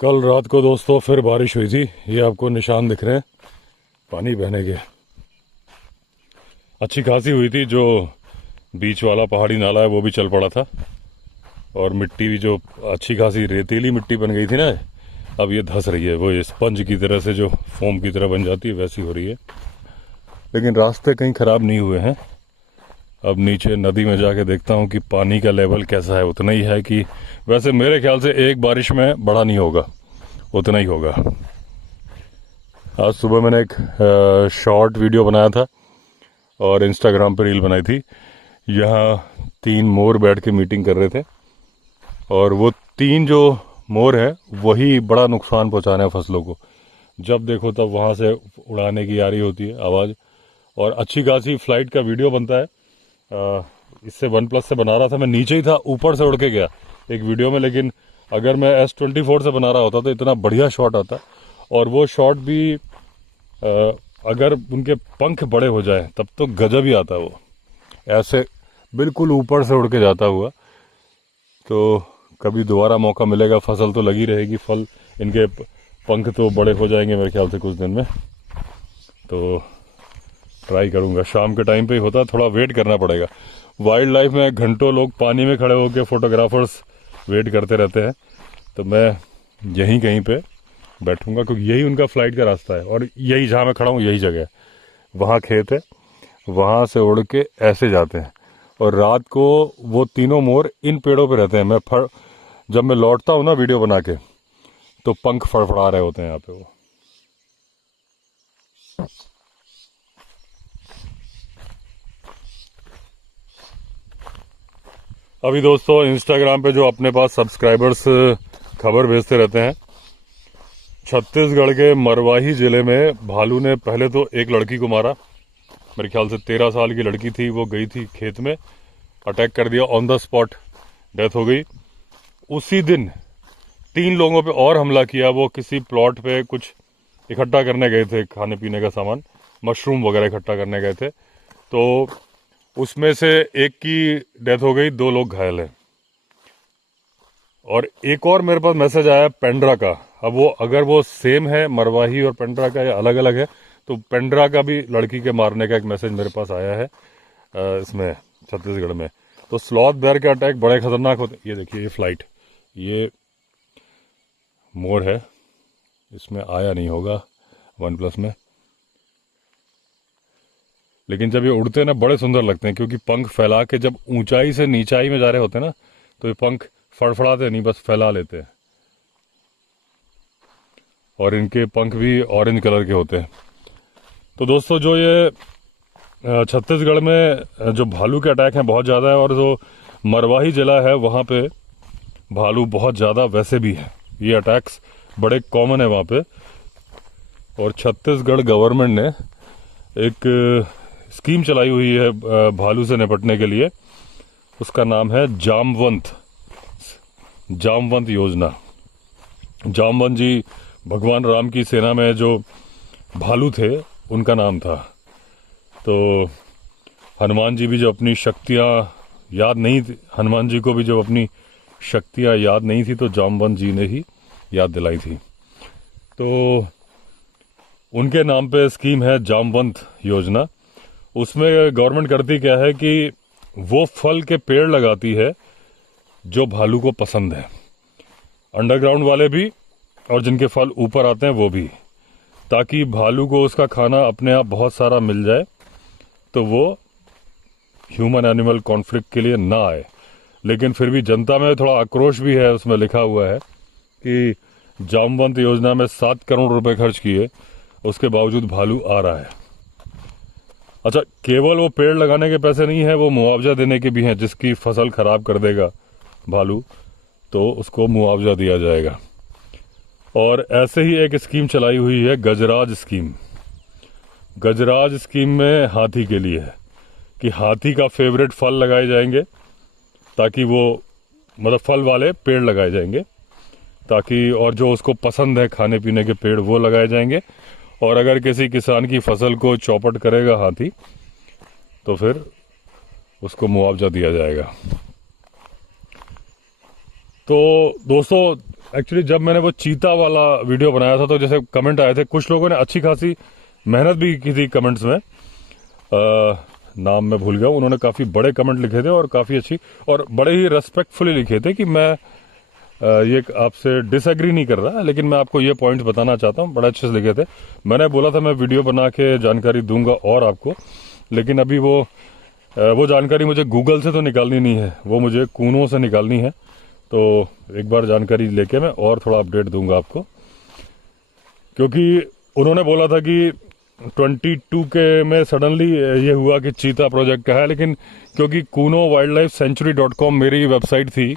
कल रात को दोस्तों फिर बारिश हुई थी। ये आपको निशान दिख रहे हैं पानी बहने के। अच्छी खासी हुई थी। जो बीच वाला पहाड़ी नाला है वो भी चल पड़ा था, और मिट्टी भी जो अच्छी खासी रेतीली मिट्टी बन गई थी ना, अब ये धंस रही है। वो ये स्पंज की तरह से जो फोम की तरह बन जाती है वैसी हो रही है। लेकिन रास्ते कहीं ख़राब नहीं हुए हैं। अब नीचे नदी में जाके देखता हूँ कि पानी का लेवल कैसा है। उतना ही है कि वैसे मेरे ख्याल से एक बारिश में बड़ा नहीं होगा, उतना ही होगा। आज सुबह मैंने एक शॉर्ट वीडियो बनाया था और इंस्टाग्राम पर रील बनाई थी। यहाँ 3 मोर बैठ के मीटिंग कर रहे थे, और वो 3 जो मोर हैं वही बड़ा नुकसान पहुँचा रहे हैं फसलों को। जब देखो तब वहाँ से उड़ाने की आ रही होती है आवाज़, और अच्छी खासी फ्लाइट का वीडियो बनता है। इससे OnePlus से बना रहा था, मैं नीचे ही था, ऊपर से उड़ के गया एक वीडियो में। लेकिन अगर मैं S24 से बना रहा होता तो इतना बढ़िया शॉट आता। और वो शॉट भी अगर उनके पंख बड़े हो जाए तब तो गजब ही आता। वो ऐसे बिल्कुल ऊपर से उड़ के जाता हुआ। तो कभी दोबारा मौका मिलेगा, फसल तो लगी रहेगी, फल इनके पंख तो बड़े हो जाएंगे मेरे ख्याल से कुछ दिन में। तो ट्राई करूँगा। शाम के टाइम पे ही होता, थोड़ा वेट करना पड़ेगा। वाइल्ड लाइफ में घंटों लोग पानी में खड़े होकर फोटोग्राफर्स वेट करते रहते हैं, तो मैं यहीं कहीं पे बैठूंगा, क्योंकि यही उनका फ्लाइट का रास्ता है। और यही जहाँ मैं खड़ा हूँ यही जगह है, वहाँ खेत है, वहाँ से उड़ के ऐसे जाते हैं। और रात को वो तीनों मोर इन पेड़ों पे रहते हैं। जब मैं लौटता हूँ ना वीडियो बना के, तो पंख फड़फड़ा रहे होते हैं यहाँ पे वो। अभी दोस्तों इंस्टाग्राम पे जो अपने पास सब्सक्राइबर्स खबर भेजते रहते हैं, छत्तीसगढ़ के मरवाही जिले में भालू ने पहले तो एक लड़की को मारा। मेरे ख्याल से 13 साल की लड़की थी, वो गई थी खेत में, अटैक कर दिया, ऑन द स्पॉट डेथ हो गई। उसी दिन 3 लोगों पे और हमला किया। वो किसी प्लॉट पे कुछ इकट्ठा करने गए थे, खाने पीने का सामान, मशरूम वगैरह इकट्ठा करने गए थे। तो उसमें से एक की डेथ हो गई, 2 लोग घायल हैं। और एक और मेरे पास मैसेज आया पेंड्रा का। अब वो अगर वो सेम है मरवाही और पेंड्रा का, या अलग अलग है, तो पेंड्रा का भी लड़की के मारने का एक मैसेज मेरे पास आया है इसमें छत्तीसगढ़ में। तो स्लॉथ बेयर के अटैक बड़े खतरनाक होते हैं। ये देखिए, ये फ्लाइट, ये मोर है, इसमें आया नहीं होगा OnePlus में, लेकिन जब ये उड़ते हैं ना बड़े सुंदर लगते हैं, क्योंकि पंख फैला के जब ऊंचाई से नीचाई में जा रहे होते हैं ना, तो ये पंख फड़फड़ाते नहीं, बस फैला लेते हैं। और इनके पंख भी ऑरेंज कलर के होते हैं। तो दोस्तों जो ये छत्तीसगढ़ में जो भालू के अटैक हैं बहुत ज़्यादा है, और जो मरवाही जिला है वहाँ पे भालू बहुत ज़्यादा वैसे भी है। ये अटैक्स बड़े कॉमन है वहाँ पे। और छत्तीसगढ़ गवर्नमेंट ने एक स्कीम चलाई हुई है भालू से निपटने के लिए। उसका नाम है जामवंत योजना। जामवंत जी भगवान राम की सेना में जो भालू थे उनका नाम था। तो हनुमान जी भी जब अपनी शक्तियाँ याद नहीं थी, हनुमान जी को भी जब अपनी शक्तियाँ याद नहीं थी, तो जामवंत जी ने ही याद दिलाई थी। तो उनके नाम पे स्कीम है जामवंत योजना। उसमें गवर्नमेंट करती क्या है कि वो फल के पेड़ लगाती है जो भालू को पसंद है, अंडरग्राउंड वाले भी और जिनके फल ऊपर आते हैं वो भी, ताकि भालू को उसका खाना अपने आप बहुत सारा मिल जाए, तो वो ह्यूमन एनिमल कॉन्फ्लिक्ट के लिए ना आए। लेकिन फिर भी जनता में थोड़ा आक्रोश भी है। उसमें लिखा हुआ है कि जामवंत योजना में 7 करोड़ रुपए खर्च किए, उसके बावजूद भालू आ रहा है। अच्छा, केवल वो पेड़ लगाने के पैसे नहीं है, वो मुआवजा देने के भी हैं। जिसकी फसल खराब कर देगा भालू, तो उसको मुआवजा दिया जाएगा। और ऐसे ही एक स्कीम चलाई हुई है गजराज स्कीम। गजराज स्कीम में हाथी के लिए है कि हाथी का फेवरेट फल लगाए जाएंगे, ताकि वो मतलब फल वाले पेड़ लगाए जाएंगे, ताकि और जो उसको पसंद है खाने पीने के पेड़ वो लगाए जाएंगे। और अगर किसी किसान की फसल को चौपट करेगा हाथी, तो फिर उसको मुआवजा दिया जाएगा। तो दोस्तों एक्चुअली जब मैंने वो चीता वाला वीडियो बनाया था तो जैसे कमेंट आए थे, कुछ लोगों ने अच्छी खासी मेहनत भी की थी कमेंट्स में। नाम मैं भूल गया, उन्होंने काफ़ी बड़े कमेंट लिखे थे और काफ़ी अच्छी और बड़े ही रेस्पेक्टफुली लिखे थे कि मैं ये आपसे डिसएग्री नहीं कर रहा, लेकिन मैं आपको ये पॉइंट्स बताना चाहता हूँ। बड़े अच्छे से लिखे थे। मैंने बोला था मैं वीडियो बना के जानकारी दूंगा और आपको, लेकिन अभी वो जानकारी मुझे गूगल से तो निकालनी नहीं है, वो मुझे कूनों से निकालनी है। तो एक बार जानकारी लेके मैं और थोड़ा अपडेट दूंगा आपको, क्योंकि उन्होंने बोला था कि 22 के में सडनली ये हुआ कि चीता प्रोजेक्ट का है, लेकिन क्योंकि कूनो वाइल्ड लाइफ सेंचुरी.com मेरी वेबसाइट थी,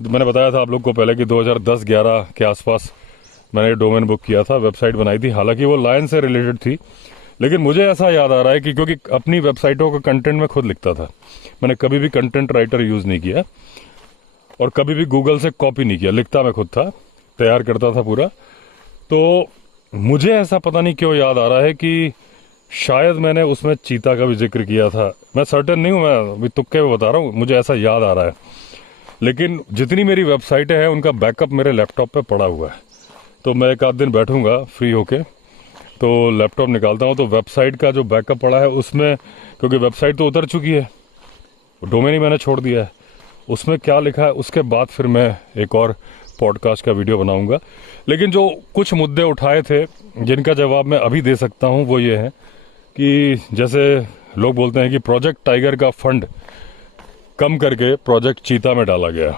मैंने बताया था आप लोग को पहले कि 2010-11 के आसपास मैंने डोमेन बुक किया था, वेबसाइट बनाई थी। हालांकि वो लायन से रिलेटेड थी, लेकिन मुझे ऐसा याद आ रहा है कि क्योंकि अपनी वेबसाइटों का कंटेंट मैं खुद लिखता था, मैंने कभी भी कंटेंट राइटर यूज़ नहीं किया और कभी भी गूगल से कॉपी नहीं किया, लिखता मैं खुद था, तैयार करता था पूरा। तो मुझे ऐसा पता नहीं क्यों याद आ रहा है कि शायद मैंने उसमें चीता का भी जिक्र किया था। मैं सर्टेन नहीं हूँ, मैं अभी तुक्के में बता रहा हूँ, मुझे ऐसा याद आ रहा है। लेकिन जितनी मेरी वेबसाइटें हैं उनका बैकअप मेरे लैपटॉप पे पड़ा हुआ है, तो मैं एक आध दिन बैठूंगा फ्री होके तो लैपटॉप निकालता हूँ, तो वेबसाइट का जो बैकअप पड़ा है उसमें, क्योंकि वेबसाइट तो उतर चुकी है, डोमेन ही मैंने छोड़ दिया है, उसमें क्या लिखा है उसके बाद फिर मैं एक और पॉडकास्ट का वीडियो बनाऊंगा। लेकिन जो कुछ मुद्दे उठाए थे जिनका जवाब मैं अभी दे सकता हूँ वो ये है कि जैसे लोग बोलते हैं कि प्रोजेक्ट टाइगर का फंड कम करके प्रोजेक्ट चीता में डाला गया।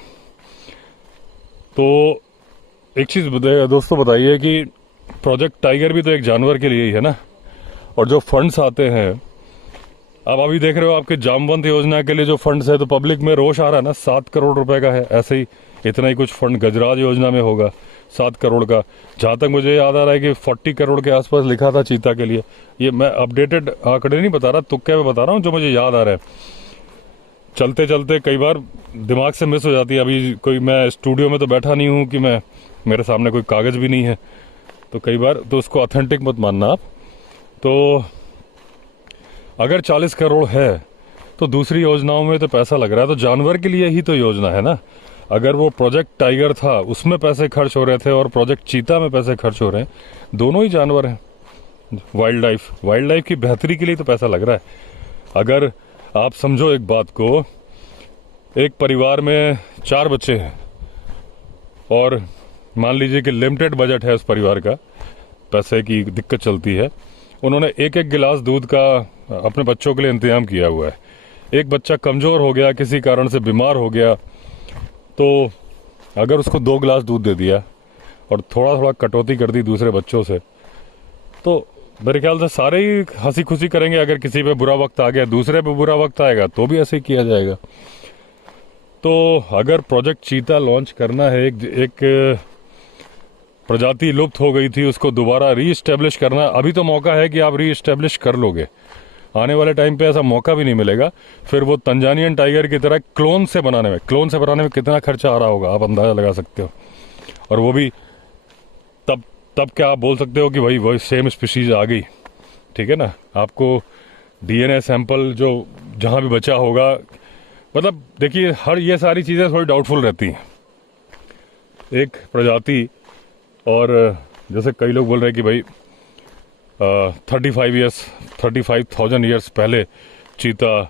तो एक चीज़ दोस्तों बताइए कि प्रोजेक्ट टाइगर भी तो एक जानवर के लिए ही है ना, और जो फंड्स आते हैं, आप अभी देख रहे हो आपके जामवंत योजना के लिए जो फंड्स है, तो पब्लिक में रोष आ रहा है ना, 7 करोड़ रुपए का है, ऐसे ही इतना ही कुछ फंड गजराज योजना में होगा 7 करोड़ का। जहां तक मुझे याद आ रहा है कि 40 करोड़ के आसपास लिखा था चीता के लिए। ये मैं अपडेटेड आंकड़े नहीं बता रहा, तुक्के में बता रहा हूँ जो मुझे याद आ रहा है। चलते चलते कई बार दिमाग से मिस हो जाती है। अभी कोई मैं स्टूडियो में तो बैठा नहीं हूँ कि मैं, मेरे सामने कोई कागज भी नहीं है, तो कई बार तो उसको ऑथेंटिक मत मानना आप। तो अगर 40 करोड़ है तो दूसरी योजनाओं में तो पैसा लग रहा है, तो जानवर के लिए ही तो योजना है ना। अगर वो प्रोजेक्ट टाइगर था उसमें पैसे खर्च हो रहे थे और प्रोजेक्ट चीता में पैसे खर्च हो रहे हैं, दोनों ही जानवर हैं। वाइल्ड लाइफ की बेहतरी के लिए तो पैसा लग रहा है। अगर आप समझो एक बात को, एक परिवार में 4 बच्चे हैं और मान लीजिए कि लिमिटेड बजट है उस परिवार का, पैसे की दिक्कत चलती है, उन्होंने एक एक गिलास दूध का अपने बच्चों के लिए इंतजाम किया हुआ है। एक बच्चा कमजोर हो गया, किसी कारण से बीमार हो गया, तो अगर उसको 2 गिलास दूध दे दिया और थोड़ा थोड़ा कटौती कर दी दूसरे बच्चों से, तो मेरे ख्याल से सारे ही हंसी खुशी करेंगे। अगर किसी पे बुरा वक्त आ गया, दूसरे पे बुरा वक्त आएगा तो भी ऐसे ही किया जाएगा। तो अगर प्रोजेक्ट चीता लॉन्च करना है, एक प्रजाति लुप्त हो गई थी उसको दोबारा रीइस्टेब्लिश करना, अभी तो मौका है कि आप रीइस्टेब्लिश कर लोगे। आने वाले टाइम पे ऐसा मौका भी नहीं मिलेगा। फिर वो तंजानियन टाइगर की तरह क्लोन से बनाने में कितना खर्चा आ रहा होगा आप अंदाजा लगा सकते हो। और वो भी तब क्या आप बोल सकते हो कि भाई वही सेम स्पीशीज आ गई, ठीक है ना। आपको डीएनए सैंपल जो जहां भी बचा होगा, मतलब देखिए हर ये सारी चीजें थोड़ी डाउटफुल रहती हैं। एक प्रजाति, और जैसे कई लोग बोल रहे हैं कि भाई 35,000 ईयर्स पहले चीता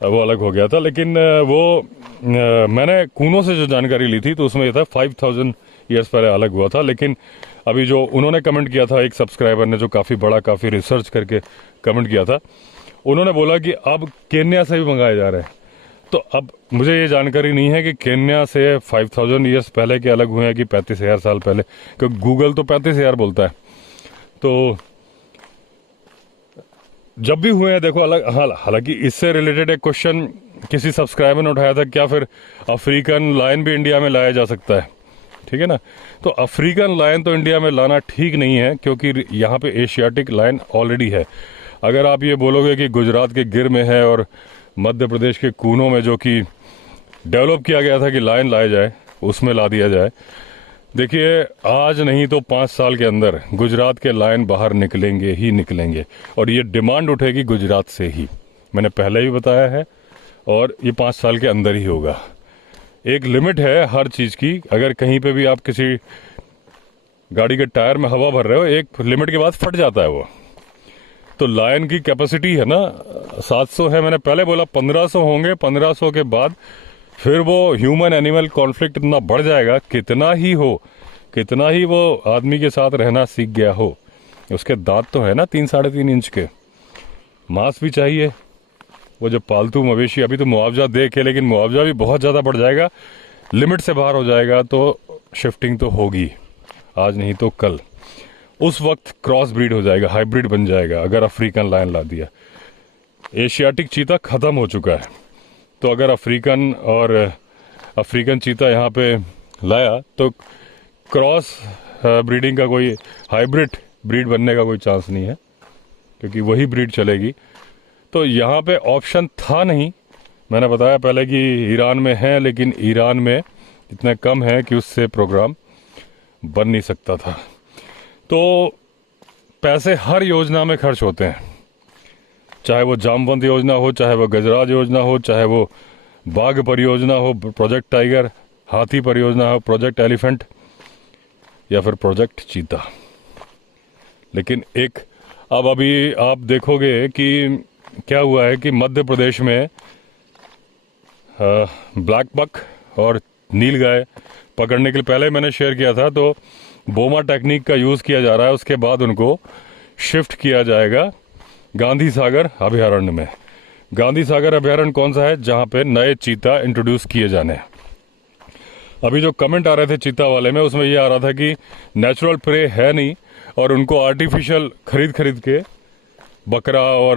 वो अलग हो गया था, लेकिन मैंने कूनों से जो जानकारी ली थी तो उसमें ये था 5,000 ईयर्स पहले अलग हुआ था। लेकिन अभी जो उन्होंने कमेंट किया था, एक सब्सक्राइबर ने जो काफ़ी रिसर्च करके कमेंट किया था, उन्होंने बोला कि अब केन्या से भी मंगाए जा रहे हैं। तो अब मुझे ये जानकारी नहीं है कि केन्या से 5,000 ईयर्स पहले के अलग हुए हैं कि 35,000 साल पहले, क्योंकि गूगल तो 35,000 बोलता है। तो जब भी हुए हैं देखो अलग। हालांकि इससे रिलेटेड एक क्वेश्चन किसी सब्सक्राइबर ने उठाया था, क्या फिर अफ्रीकन लायन भी इंडिया में लाया जा सकता है, ठीक है ना। तो अफ्रीकन लायन तो इंडिया में लाना ठीक नहीं है, क्योंकि यहाँ पे एशियाटिक लायन ऑलरेडी है। अगर आप ये बोलोगे कि गुजरात के गिर में है और मध्य प्रदेश के कूनों में जो कि डेवलप किया गया था कि लायन लाया जाए, उसमें ला दिया जाए, देखिए आज नहीं तो 5 साल के अंदर गुजरात के लायन बाहर निकलेंगे ही निकलेंगे, और ये डिमांड उठेगी गुजरात से ही। मैंने पहले भी बताया है, और ये 5 साल के अंदर ही होगा। एक लिमिट है हर चीज़ की। अगर कहीं पे भी आप किसी गाड़ी के टायर में हवा भर रहे हो, एक लिमिट के बाद फट जाता है वो। तो लायन की कैपेसिटी है ना 700 है, मैंने पहले बोला 1500 होंगे। 1500 के बाद फिर वो ह्यूमन एनिमल कॉन्फ्लिक्ट इतना बढ़ जाएगा, कितना ही हो, कितना ही वो आदमी के साथ रहना सीख गया हो, उसके दांत तो है ना 3-3.5 इंच के, मांस भी चाहिए। वो जो पालतू मवेशी, अभी तो मुआवजा दे के, लेकिन मुआवजा भी बहुत ज़्यादा बढ़ जाएगा, लिमिट से बाहर हो जाएगा, तो शिफ्टिंग तो होगी, आज नहीं तो कल। उस वक्त क्रॉस ब्रीड हो जाएगा, हाइब्रिड बन जाएगा। अगर अफ्रीकन लायन ला दिया, एशियाटिक चीता ख़त्म हो चुका है, तो अगर अफ्रीकन चीता यहाँ पे लाया तो क्रॉस ब्रीडिंग का कोई, हाइब्रिड ब्रीड बनने का कोई चांस नहीं है, क्योंकि वही ब्रीड चलेगी। तो यहाँ पे ऑप्शन था नहीं। मैंने बताया पहले कि ईरान में है, लेकिन ईरान में इतना कम है कि उससे प्रोग्राम बन नहीं सकता था। तो पैसे हर योजना में खर्च होते हैं, चाहे वो जामवंत योजना हो, चाहे वो गजराज योजना हो, चाहे वो बाघ परियोजना हो, प्रोजेक्ट टाइगर, हाथी परियोजना हो, प्रोजेक्ट एलिफेंट, या फिर प्रोजेक्ट चीता। लेकिन एक अब अभी आप देखोगे कि क्या हुआ है कि मध्य प्रदेश में ब्लैक बक और नीलगाय पकड़ने के लिए, पहले मैंने शेयर किया था, तो बोमा टेक्निक का यूज़ किया जा रहा है। उसके बाद उनको शिफ्ट किया जाएगा गांधी सागर अभयारण्य में। गांधी सागर अभयारण्य कौन सा है? जहां पे नए चीता इंट्रोड्यूस किए जाने हैं। अभी जो कमेंट आ रहे थे चीता वाले में, उसमें ये आ रहा था कि नेचुरल प्रे है नहीं और उनको आर्टिफिशियल खरीद के बकरा और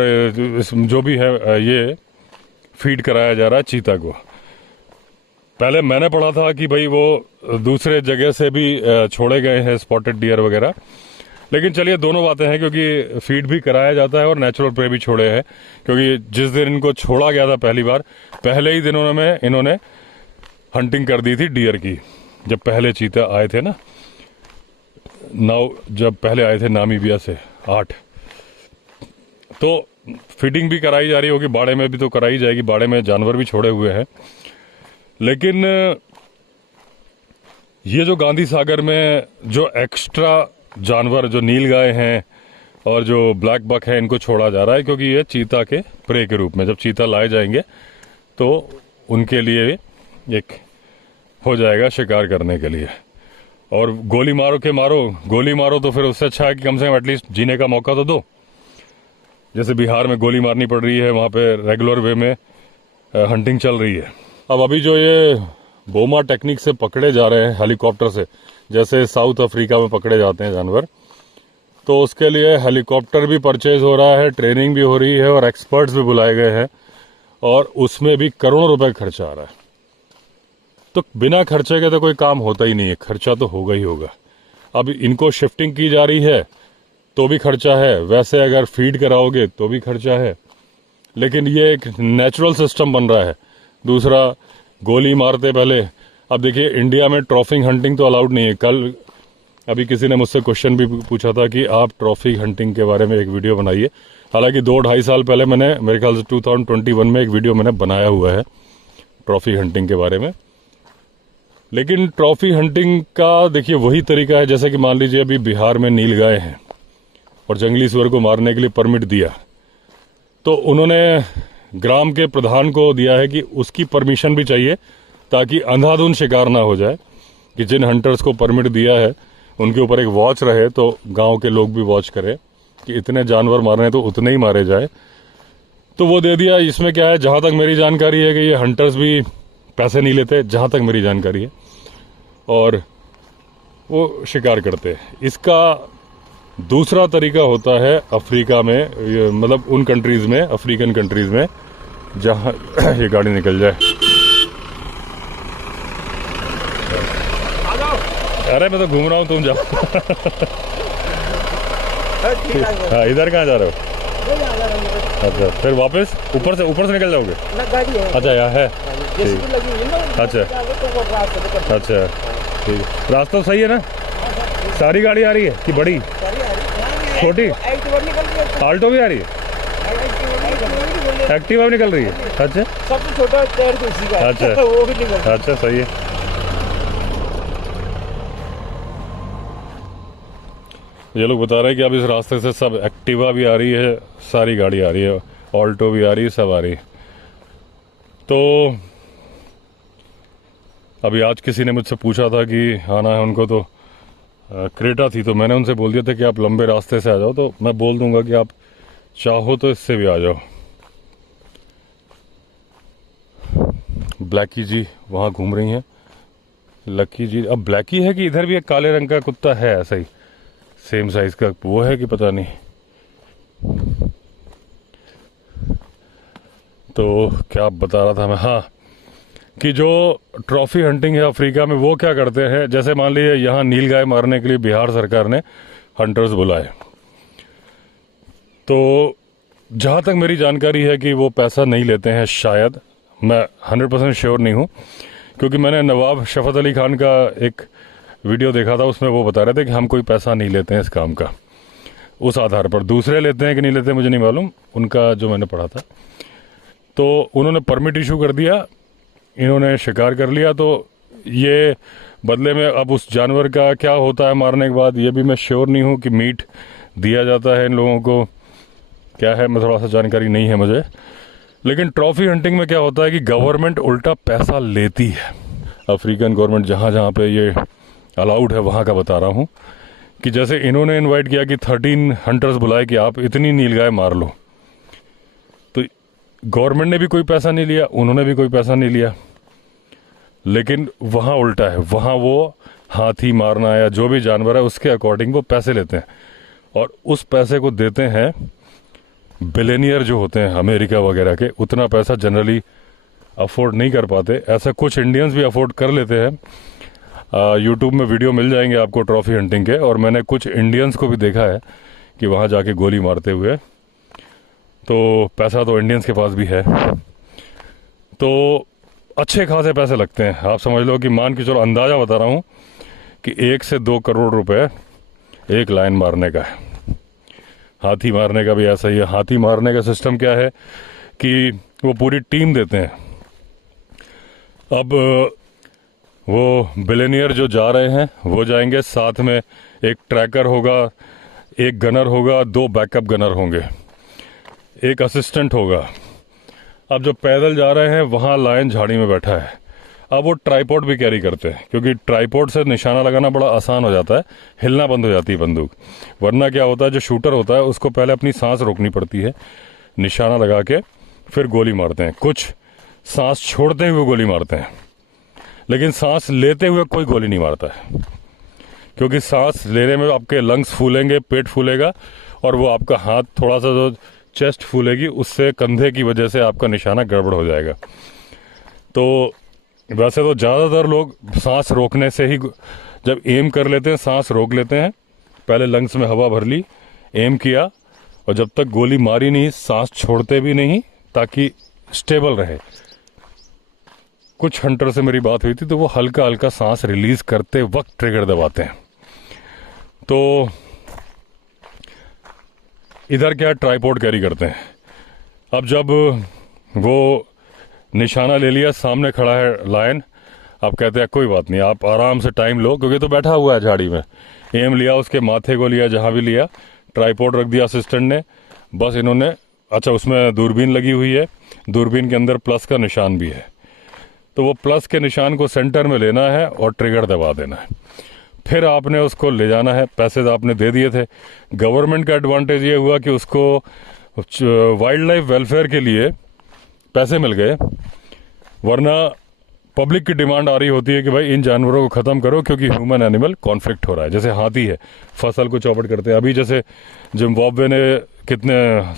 जो भी है ये फीड कराया जा रहा है चीता को। पहले मैंने पढ़ा था कि भाई वो दूसरे जगह से भी छोड़े गए हैं स्पॉटेड डियर वगैरह, लेकिन चलिए दोनों बातें हैं, क्योंकि फीड भी कराया जाता है और नेचुरल प्रे भी छोड़े हैं। क्योंकि जिस दिन इनको छोड़ा गया था पहली बार, पहले ही दिनों में इन्होंने हंटिंग कर दी थी डियर की, जब पहले चीता आए थे ना, जब पहले आए थे नामीबिया से 8। तो फीडिंग भी कराई जा रही होगी, बाड़े में भी तो कराई जाएगी, बाड़े में जानवर भी छोड़े हुए हैं। लेकिन ये जो गांधी सागर में जो एक्स्ट्रा जानवर, जो नीलगाय हैं और जो ब्लैक बक है, इनको छोड़ा जा रहा है, क्योंकि ये चीता के प्रे के रूप में जब चीता लाए जाएंगे तो उनके लिए एक हो जाएगा शिकार करने के लिए। और गोली मारो तो फिर उससे अच्छा है कि कम से कम एटलीस्ट जीने का मौका तो दो। जैसे बिहार में गोली मारनी पड़ रही है, वहाँ पे रेगुलर वे में हंटिंग चल रही है। अब अभी जो ये बोमा टेक्निक से पकड़े जा रहे हैं हेलीकॉप्टर से, जैसे साउथ अफ्रीका में पकड़े जाते हैं जानवर, तो उसके लिए हेलीकॉप्टर भी परचेज हो रहा है, ट्रेनिंग भी हो रही है और एक्सपर्ट्स भी बुलाए गए हैं, और उसमें भी करोड़ों रुपए खर्चा आ रहा है। तो बिना खर्चे के तो कोई काम होता ही नहीं है, खर्चा तो होगा ही होगा। अब इनको शिफ्टिंग की जा रही है तो भी खर्चा है, वैसे अगर फीड कराओगे तो भी खर्चा है, लेकिन ये एक नेचुरल सिस्टम बन रहा है। दूसरा, गोली मारते पहले, अब देखिए इंडिया में ट्रॉफिंग हंटिंग तो अलाउड नहीं है। कल अभी किसी ने मुझसे क्वेश्चन भी पूछा था कि आप ट्रॉफी हंटिंग के बारे में एक वीडियो बनाइए। हालांकि 2-2.5 साल पहले मैंने, मेरे ख्याल से 2021 में एक वीडियो मैंने बनाया हुआ है ट्रॉफी हंटिंग के बारे में। लेकिन ट्रॉफी हंटिंग का देखिए वही तरीका है, जैसे कि मान लीजिए अभी बिहार में नीलगाय हैं और जंगली सुअर को मारने के लिए परमिट दिया, तो उन्होंने ग्राम के प्रधान को दिया है कि उसकी परमिशन भी चाहिए, ताकि अंधाधुंध शिकार ना हो जाए, कि जिन हंटर्स को परमिट दिया है उनके ऊपर एक वॉच रहे, तो गांव के लोग भी वॉच करें कि इतने जानवर मारने तो उतने ही मारे जाए। तो वो दे दिया। इसमें क्या है, जहां तक मेरी जानकारी है कि ये हंटर्स भी पैसे नहीं लेते, जहां तक मेरी जानकारी है, और वो शिकार करते हैं। इसका दूसरा तरीका होता है अफ्रीका में, मतलब उन कंट्रीज में, अफ्रीकन कंट्रीज में, जहां ये गाड़ी निकल जाए। अरे मैं तो घूम रहा हूँ, तुम जाओ। हाँ, इधर कहाँ जा रहे हो? अच्छा, फिर वापस ऊपर से निकल जाओगे? अच्छा, यहाँ है, ठीक। अच्छा, ठीक। रास्ता सही है ना? सारी गाड़ी आ रही है कि बड़ी, छोटी? आल्टो भी आ रही है? एक्टिवा निकल रही है। अच्छा, सबसे छोटा टायर तो इसी का है। अच्छा वो भी निकल रहा है। अच्छा, सही है। ये लोग बता रहे हैं कि अब इस रास्ते से सब एक्टिवा भी आ रही है, सारी गाड़ी आ रही है, ऑल्टो भी आ रही है, सब आ रही है। तो अभी आज किसी ने मुझसे पूछा था कि आना है उनको, तो क्रेटा थी, तो मैंने उनसे बोल दिया था कि आप लंबे रास्ते से आ जाओ, तो मैं बोल दूंगा कि आप चाहो तो इससे भी आ जाओ। ब्लैकी जी वहाँ घूम रही हैं, लकी जी। अब ब्लैकी है कि इधर भी एक काले रंग का कुत्ता है ऐसा ही सेम साइज का, वो है कि पता नहीं। तो क्या बता रहा था मैं, हाँ, कि जो ट्रॉफी हंटिंग है अफ्रीका में, वो क्या करते हैं, जैसे मान लीजिए यहाँ नीलगाय मारने के लिए बिहार सरकार ने हंटर्स बुलाए, तो जहाँ तक मेरी जानकारी है कि वो पैसा नहीं लेते हैं शायद, मैं 100% श्योर नहीं हूँ, क्योंकि मैंने नवाब शफत अली खान का एक वीडियो देखा था, उसमें वो बता रहे थे कि हम कोई पैसा नहीं लेते हैं इस काम का। उस आधार पर दूसरे लेते हैं कि नहीं लेते मुझे नहीं मालूम, उनका जो मैंने पढ़ा था। तो उन्होंने परमिट इशू कर दिया, इन्होंने शिकार कर लिया, तो ये बदले में अब उस जानवर का क्या होता है मारने के बाद, ये भी मैं श्योर नहीं हूँ कि मीट दिया जाता है इन लोगों को, क्या है, मैं थोड़ा सा जानकारी नहीं है मुझे। लेकिन ट्रॉफी हंटिंग में क्या होता है कि गवर्नमेंट उल्टा पैसा लेती है, अफ्रीकन गवर्नमेंट जहाँ जहाँ पे ये अलाउड है वहाँ का बता रहा हूँ, कि जैसे इन्होंने इनवाइट किया कि 13 हंटर्स बुलाए कि आप इतनी नीलगाय मार लो, तो गवर्नमेंट ने भी कोई पैसा नहीं लिया, उन्होंने भी कोई पैसा नहीं लिया। लेकिन वहाँ उल्टा है, वहाँ वो हाथी मारना या जो भी जानवर है उसके अकॉर्डिंग वो पैसे लेते हैं, और उस पैसे को देते हैं बिलियनियर जो होते हैं अमेरिका वगैरह के। उतना पैसा जनरली अफोर्ड नहीं कर पाते, ऐसा कुछ इंडियंस भी अफोर्ड कर लेते हैं। यूट्यूब में वीडियो मिल जाएंगे आपको ट्रॉफी हंटिंग के, और मैंने कुछ इंडियंस को भी देखा है कि वहाँ जाके गोली मारते हुए, तो पैसा तो इंडियंस के पास भी है, तो अच्छे खासे पैसे लगते हैं। आप समझ लो कि मान के चलो, अंदाज़ा बता रहा हूँ कि 1 से 2 करोड़ रुपए एक लाइन मारने का है। हाथी मारने का भी ऐसा ही है। हाथी मारने का सिस्टम क्या है कि वो पूरी टीम देते हैं। अब वो बिलियनियर जो जा रहे हैं वो जाएंगे, साथ में एक ट्रैकर होगा, एक गनर होगा, 2 बैकअप गनर होंगे, एक असिस्टेंट होगा। अब जो पैदल जा रहे हैं वहाँ लायन झाड़ी में बैठा है। अब वो ट्राइपॉड भी कैरी करते हैं, क्योंकि ट्राइपॉड से निशाना लगाना बड़ा आसान हो जाता है, हिलना बंद हो जाती है बंदूक। वरना क्या होता है, जो शूटर होता है उसको पहले अपनी सांस रोकनी पड़ती है, निशाना लगा के फिर गोली मारते हैं। कुछ सांस छोड़ते हुए गोली मारते हैं, लेकिन सांस लेते हुए कोई गोली नहीं मारता है, क्योंकि सांस लेने में आपके लंग्स फूलेंगे, पेट फूलेगा, और वो आपका हाथ थोड़ा सा जो चेस्ट फूलेगी, उससे कंधे की वजह से आपका निशाना गड़बड़ हो जाएगा। तो वैसे तो ज़्यादातर लोग सांस रोकने से ही, जब एम कर लेते हैं सांस रोक लेते हैं, पहले लंग्स में हवा भर ली, एम किया, और जब तक गोली मारी नहीं सांस छोड़ते भी नहीं, ताकि स्टेबल रहे। कुछ हंटर से मेरी बात हुई थी, तो वो हल्का हल्का सांस रिलीज करते वक्त ट्रिगर दबाते हैं। तो इधर क्या ट्राइपॉड कैरी करते हैं। अब जब वो निशाना ले लिया, सामने खड़ा है लायन, आप कहते हैं कोई बात नहीं, आप आराम से टाइम लो, क्योंकि तो बैठा हुआ है झाड़ी में। एम लिया, उसके माथे को लिया, जहाँ भी लिया, ट्राइपॉड रख दिया असिस्टेंट ने, बस इन्होंने, अच्छा उसमें दूरबीन लगी हुई है, दूरबीन के अंदर प्लस का निशान भी है, तो वो प्लस के निशान को सेंटर में लेना है और ट्रिगर दबा देना है। फिर आपने उसको ले जाना है। पैसे तो आपने दे दिए थे। गवर्नमेंट का एडवांटेज ये हुआ कि उसको वाइल्ड लाइफ वेलफेयर के लिए पैसे मिल गए, वरना पब्लिक की डिमांड आ रही होती है कि भाई इन जानवरों को ख़त्म करो, क्योंकि ह्यूमन एनिमल कॉन्फ्लिक्ट हो रहा है। जैसे हाथी है, फसल को चौपट करते हैं। अभी जैसे जिम्बाब्वे ने कितने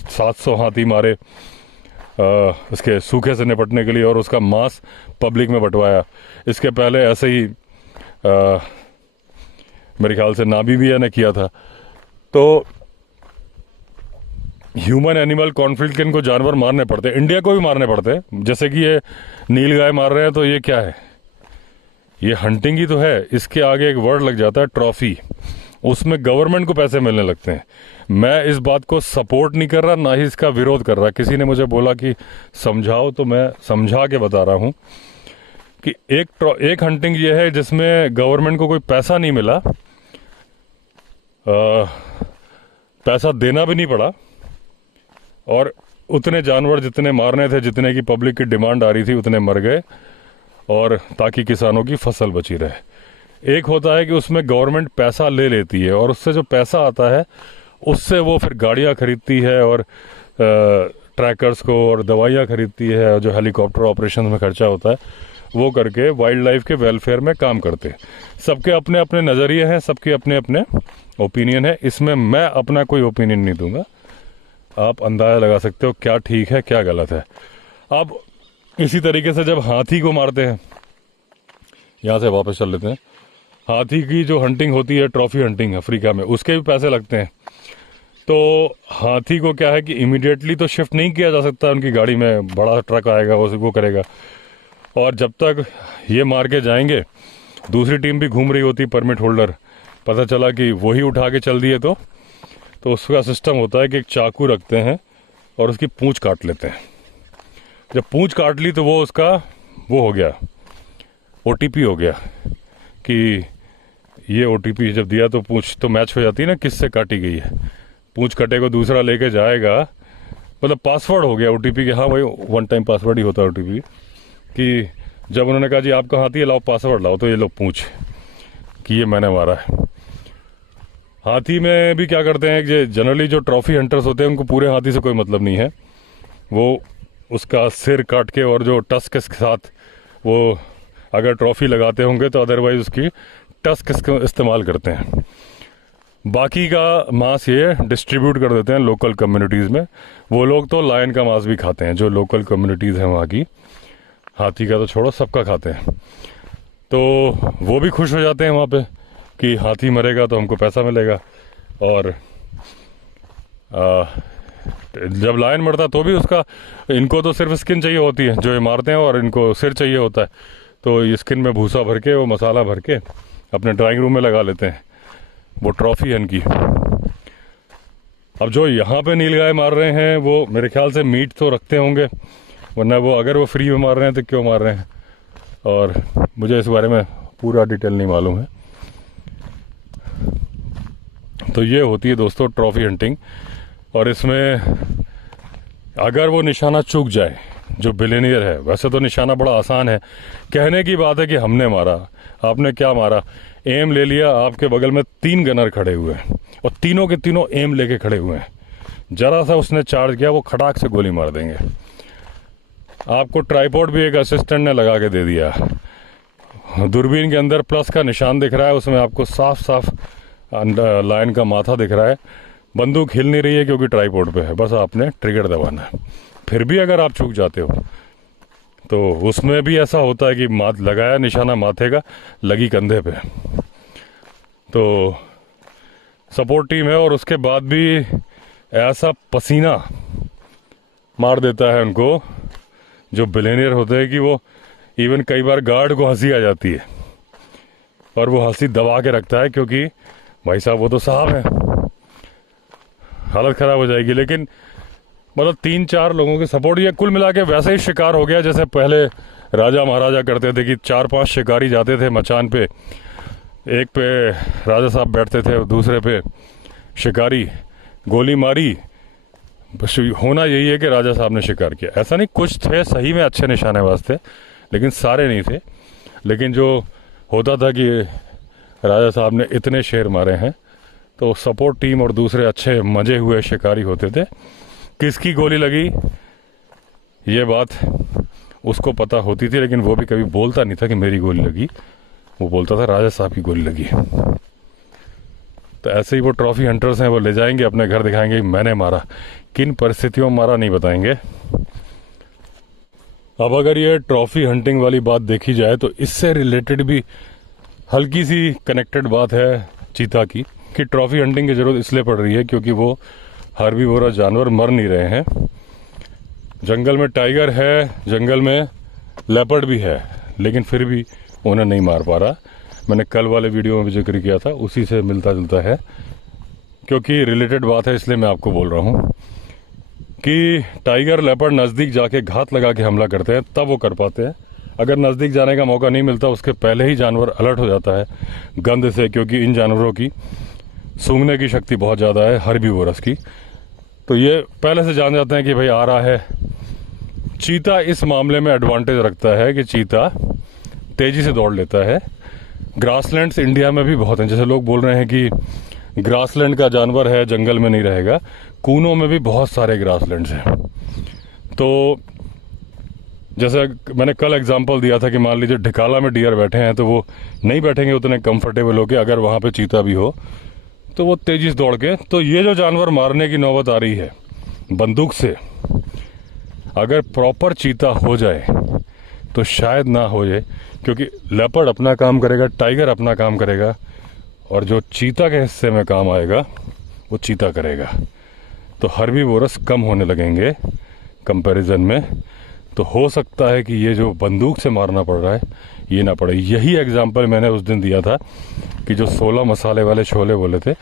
700 हाथी मारे उसके सूखे से निपटने के लिए, और उसका मांस पब्लिक में बंटवाया। इसके पहले ऐसे ही मेरे ख्याल से नामीबिया ने किया था। तो ह्यूमन एनिमल कॉन्फ्लिक्ट के इनको जानवर मारने पड़ते, इंडिया को भी मारने पड़ते। जैसे कि ये नीलगाय मार रहे हैं, तो ये क्या है, ये हंटिंग ही तो है। इसके आगे एक वर्ड लग जाता है ट्रॉफी। उसमें गवर्नमेंट को पैसे मिलने लगते हैं। मैं इस बात को सपोर्ट नहीं कर रहा, ना ही इसका विरोध कर रहा। किसी ने मुझे बोला कि समझाओ, तो मैं समझा के बता रहा हूँ कि एक हंटिंग ये है जिसमें गवर्नमेंट को कोई पैसा नहीं मिला, पैसा देना भी नहीं पड़ा, और उतने जानवर जितने मारने थे, जितने की पब्लिक की डिमांड आ रही थी, उतने मर गए, और ताकि किसानों की फसल बची रहे। एक होता है कि उसमें गवर्नमेंट पैसा ले लेती है, और उससे जो पैसा आता है उससे वो फिर गाड़ियाँ खरीदती है, और ट्रैकर्स को और दवाइयाँ खरीदती है, और जो हेलीकॉप्टर ऑपरेशन में खर्चा होता है वो करके वाइल्ड लाइफ के वेलफेयर में काम करते हैं। सबके अपने अपने नज़रिए हैं, सबके अपने अपने ओपिनियन है। इसमें मैं अपना कोई ओपिनियन नहीं दूंगा। आप अंदाज़ा लगा सकते हो क्या ठीक है क्या गलत है। अब इसी तरीके से जब हाथी को मारते हैं, यहाँ से वापस चल लेते हैं, हाथी की जो हंटिंग होती है, ट्रॉफी हंटिंग अफ्रीका में, उसके भी पैसे लगते हैं। तो हाथी को क्या है कि इमीडिएटली तो शिफ्ट नहीं किया जा सकता, उनकी गाड़ी में बड़ा ट्रक आएगा वो करेगा, और जब तक ये मार के जाएंगे दूसरी टीम भी घूम रही होती, परमिट होल्डर, पता चला कि वही उठा के चल दिए, तो उसका सिस्टम होता है कि एक चाकू रखते हैं और उसकी पूंछ काट लेते हैं। जब पूंछ काट ली तो वो उसका वो हो गया, OTP हो गया, कि ये OTP जब दिया तो पूंछ तो मैच हो जाती है ना किससे काटी गई है। पूंछ कटे को दूसरा लेके जाएगा, मतलब पासवर्ड हो गया OTP कि हाँ भाई, वन टाइम पासवर्ड ही होता है OTP, कि जब उन्होंने कहा जी आपका हाथी है, लाओ पासवर्ड लाओ, तो ये लो पूंछ कि ये मैंने मारा है। हाथी में भी क्या करते हैं कि जनरली जो ट्रॉफी हंटर्स होते हैं उनको पूरे हाथी से कोई मतलब नहीं है, वो उसका सिर काट के और जो टस्क के साथ वो अगर ट्रॉफी लगाते होंगे तो अदरवाइज उसकी टस्क इस्तेमाल करते हैं। बाकी का मांस ये डिस्ट्रीब्यूट कर देते हैं लोकल कम्युनिटीज़ में। वो लोग तो लायन का मांस भी खाते हैं, जो लोकल कम्युनिटीज़ हैं वहाँ की। हाथी का तो छोड़ो, सबका खाते हैं। तो वो भी खुश हो जाते हैं वहाँ पे कि हाथी मरेगा तो हमको पैसा मिलेगा, और जब लायन मरता तो भी उसका, इनको तो सिर्फ स्किन चाहिए होती है जो ये मारते हैं, और इनको सिर चाहिए होता है। तो ये स्किन में भूसा भर के, वो मसाला भर के अपने ड्राइंग रूम में लगा लेते हैं, वो ट्रॉफी है इनकी। अब जो यहाँ पे नीलगाय मार रहे हैं वो मेरे ख्याल से मीट तो रखते होंगे, वरना वो अगर वो फ्री में मार रहे हैं तो क्यों मार रहे हैं, और मुझे इस बारे में पूरा डिटेल नहीं मालूम है। तो ये होती है दोस्तों ट्रॉफी हंटिंग, और इसमें अगर वो निशाना चूक जाए, जो बिलियनियर है, वैसे तो निशाना बड़ा आसान है, कहने की बात है कि हमने मारा, आपने क्या मारा, एम ले लिया, आपके बगल में 3 गनर खड़े हुए हैं और तीनों के तीनों एम लेके खड़े हुए हैं, जरा सा उसने चार्ज किया वो खटाक से गोली मार देंगे। आपको ट्राइपॉड भी एक असिस्टेंट ने लगा के दे दिया, दूरबीन के अंदर प्लस का निशान दिख रहा है, उसमें आपको साफ साफ लायन का माथा दिख रहा है, बंदूक हिल नहीं रही है क्योंकि ट्राइपॉड पे है, बस आपने ट्रिगर दबाना है। फिर भी अगर आप चूक जाते हो तो उसमें भी ऐसा होता है कि लगाया निशाना माथे का, लगी कंधे पे, तो सपोर्ट टीम है, और उसके बाद भी ऐसा पसीना मार देता है उनको जो बिलियनियर होते हैं कि वो इवन कई बार गार्ड को हंसी आ जाती है, और वो हंसी दबा के रखता है क्योंकि भाई साहब वो तो साहब है, हालत खराब हो जाएगी। लेकिन मतलब 3-4 लोगों के सपोर्ट, ये कुल मिला के वैसे ही शिकार हो गया जैसे पहले राजा महाराजा करते थे कि 4-5 शिकारी जाते थे मचान पे, एक पे राजा साहब बैठते थे, दूसरे पे शिकारी, गोली मारी, बस होना यही है कि राजा साहब ने शिकार किया। ऐसा नहीं, कुछ थे सही में अच्छे निशानेबाज थे, लेकिन सारे नहीं थे। लेकिन जो होता था कि राजा साहब ने इतने शेर मारे हैं, तो सपोर्ट टीम और दूसरे अच्छे मजे हुए शिकारी होते थे। किसकी गोली लगी ये बात उसको पता होती थी, लेकिन वो भी कभी बोलता नहीं था कि मेरी गोली लगी, वो बोलता था राजा साहब की गोली लगी। तो ऐसे ही वो ट्रॉफी हंटर्स हैं, वो ले जाएंगे अपने घर, दिखाएंगे मैंने मारा, किन परिस्थितियों में मारा नहीं बताएंगे। अब अगर ये ट्रॉफी हंटिंग वाली बात देखी जाए तो इससे रिलेटेड भी हल्की सी कनेक्टेड बात है चीता की, कि ट्रॉफी हंटिंग की ज़रूरत इसलिए पड़ रही है क्योंकि वो हर्बीवोरस जानवर मर नहीं रहे हैं। जंगल में टाइगर है, जंगल में लेपर्ड भी है, लेकिन फिर भी उन्हें नहीं मार पा रहा। मैंने कल वाले वीडियो में भी जिक्र किया था, उसी से मिलता जुलता है, क्योंकि रिलेटेड बात है इसलिए मैं आपको बोल रहा हूँ कि टाइगर लेपर्ड नज़दीक जाके घात लगा के हमला करते हैं तब वो कर पाते हैं। अगर नज़दीक जाने का मौका नहीं मिलता उसके पहले ही जानवर अलर्ट हो जाता है गंध से, क्योंकि इन जानवरों की सूंघने की शक्ति बहुत ज़्यादा है हर्बीवोरस की। तो ये पहले से जान जाते हैं कि भाई आ रहा है। चीता इस मामले में एडवांटेज रखता है कि चीता तेज़ी से दौड़ लेता है। ग्रासलैंड्स इंडिया में भी बहुत हैं, जैसे लोग बोल रहे हैं कि ग्रासलैंड का जानवर है जंगल में नहीं रहेगा, कूनों में भी बहुत सारे ग्रासलैंड्स हैं। तो जैसे मैंने कल एग्जांपल दिया था कि मान लीजिए ढिकाला में डियर बैठे हैं तो वो नहीं बैठेंगे उतने कंफर्टेबल होके, अगर वहाँ पे चीता भी हो तो वो तेजी से दौड़ के। तो ये जो जानवर मारने की नौबत आ रही है बंदूक से, अगर प्रॉपर चीता हो जाए तो शायद ना हो जाए, क्योंकि लेपर्ड अपना काम करेगा, टाइगर अपना काम करेगा, और जो चीता के हिस्से में काम आएगा वो चीता करेगा। तो हर्बीवोरस कम होने लगेंगे कंपैरिजन में। तो हो सकता है कि ये जो बंदूक से मारना पड़ रहा है ये ना पड़े। यही एग्जाम्पल मैंने उस दिन दिया था कि जो 16 मसाले वाले छोले बोले थे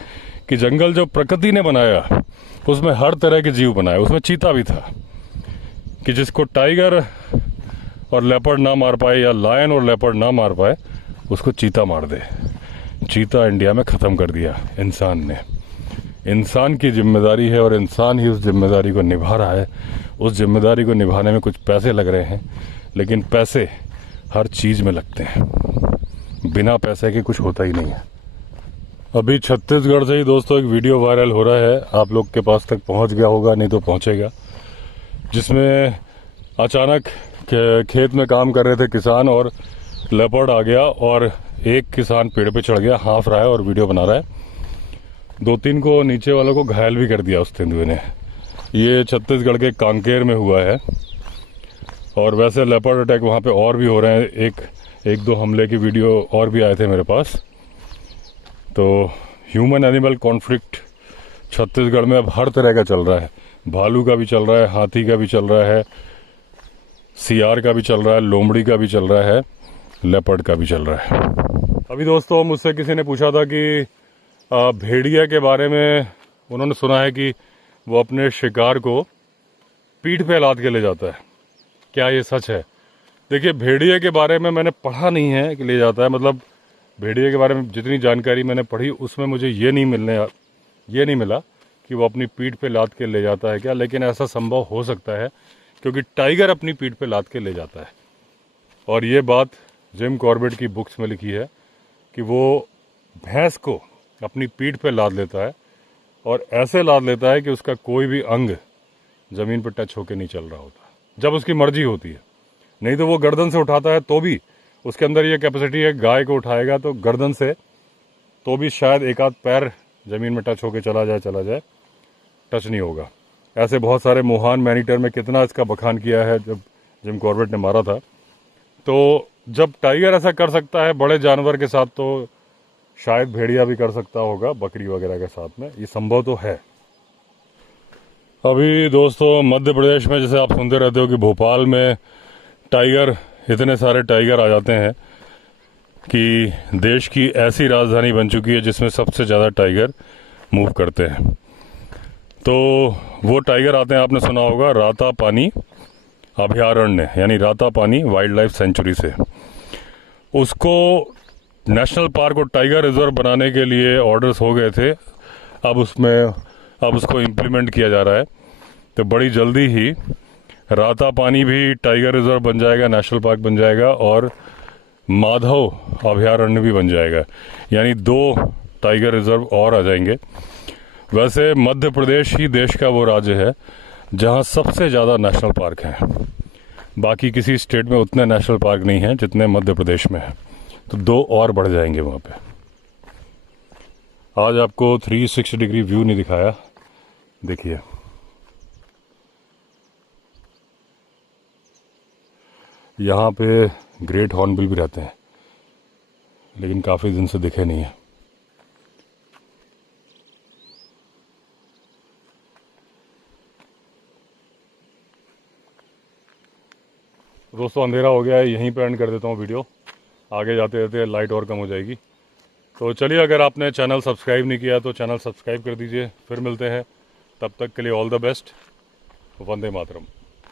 कि जंगल जो प्रकृति ने बनाया उसमें हर तरह के जीव बनाए, उसमें चीता भी था, कि जिसको टाइगर और लेपर्ड ना मार पाए या लायन और लेपर्ड ना मार पाए उसको चीता मार दे। चीता इंडिया में ख़त्म कर दिया इंसान ने। इंसान की जिम्मेदारी है और इंसान ही उस जिम्मेदारी को निभा रहा है। उस जिम्मेदारी को निभाने में कुछ पैसे लग रहे हैं, लेकिन पैसे हर चीज़ में लगते हैं, बिना पैसे के कुछ होता ही नहीं है। अभी छत्तीसगढ़ से ही दोस्तों एक वीडियो वायरल हो रहा है, आप लोग के पास तक पहुंच गया होगा, नहीं तो पहुंचेगा, जिसमें अचानक खेत में काम कर रहे थे किसान और लेपर्ड आ गया और एक किसान पेड़ पे चढ़ गया, हाँफ रहा है और वीडियो बना रहा है। 2-3 को नीचे वालों को घायल भी कर दिया उस तेंदुए ने। ये छत्तीसगढ़ के कांकेर में हुआ है। और वैसे लेपर्ड अटैक वहाँ पे और भी हो रहे हैं, एक दो हमले की वीडियो और भी आए थे मेरे पास। तो ह्यूमन एनिमल कॉन्फ्लिक्ट छत्तीसगढ़ में अब हर तरह का चल रहा है। भालू का भी चल रहा है, हाथी का भी चल रहा है, सियार का भी चल रहा है, लोमड़ी का भी चल रहा है, लेपर्ड का भी चल रहा है। अभी दोस्तों मुझसे किसी ने पूछा था कि भेड़िया के बारे में उन्होंने सुना है कि वो अपने शिकार को पीठ पे लाद के ले जाता है, क्या ये सच है? देखिए, भेड़िया के बारे में मैंने पढ़ा नहीं है कि ले जाता है, मतलब भेड़िया के बारे में जितनी जानकारी मैंने पढ़ी उसमें मुझे ये नहीं मिला कि वो अपनी पीठ पे लाद के ले जाता है क्या, लेकिन ऐसा संभव हो सकता है क्योंकि टाइगर अपनी पीठ पे लाद के ले जाता है। और ये बात जिम कॉर्बेट की बुक्स में लिखी है कि वो भैंस को अपनी पीठ पे लाद लेता है और ऐसे लाद लेता है कि उसका कोई भी अंग ज़मीन पर टच होके नहीं चल रहा होता, जब उसकी मर्जी होती है। नहीं तो वो गर्दन से उठाता है तो भी उसके अंदर ये कैपेसिटी है, गाय को उठाएगा तो गर्दन से तो भी शायद एक आध पैर ज़मीन में टच होके चला जाए, टच नहीं होगा। ऐसे बहुत सारे मोहान मैनीटर में कितना इसका बखान किया है जब जिम कॉर्बेट ने मारा था। तो जब टाइगर ऐसा कर सकता है बड़े जानवर के साथ, तो शायद भेड़िया भी कर सकता होगा बकरी वगैरह के साथ में, ये संभव तो है। अभी दोस्तों मध्य प्रदेश में जैसे आप सुनते रहते हो कि भोपाल में टाइगर, इतने सारे टाइगर आ जाते हैं कि देश की ऐसी राजधानी बन चुकी है जिसमें सबसे ज़्यादा टाइगर मूव करते हैं। तो वो टाइगर आते हैं, आपने सुना होगा रातापानी अभयारण्य यानी रातापानी वाइल्ड लाइफ सेंचुरी से। उसको नेशनल पार्क और टाइगर रिजर्व बनाने के लिए ऑर्डर्स हो गए थे, अब उसको इम्प्लीमेंट किया जा रहा है। तो बड़ी जल्दी ही रातापानी भी टाइगर रिजर्व बन जाएगा, नेशनल पार्क बन जाएगा, और माधव अभयारण्य भी बन जाएगा, यानी 2 टाइगर रिजर्व और आ जाएंगे। वैसे मध्य प्रदेश ही देश का वो राज्य है जहां सबसे ज़्यादा नेशनल पार्क हैं। बाकी किसी स्टेट में उतने नेशनल पार्क नहीं हैं जितने मध्य प्रदेश में हैं, तो 2 और बढ़ जाएंगे वहाँ पे। आज आपको 360 डिग्री व्यू नहीं दिखाया, देखिए यहाँ पे ग्रेट हॉर्नबिल भी रहते हैं, लेकिन काफ़ी दिन से दिखे नहीं है। दोस्तों अंधेरा हो गया है, यहीं पे एंड कर देता हूँ वीडियो। आगे जाते जाते लाइट और कम हो जाएगी। तो चलिए, अगर आपने चैनल सब्सक्राइब नहीं किया तो चैनल सब्सक्राइब कर दीजिए। फिर मिलते हैं, तब तक के लिए all the best. Vande Mataram.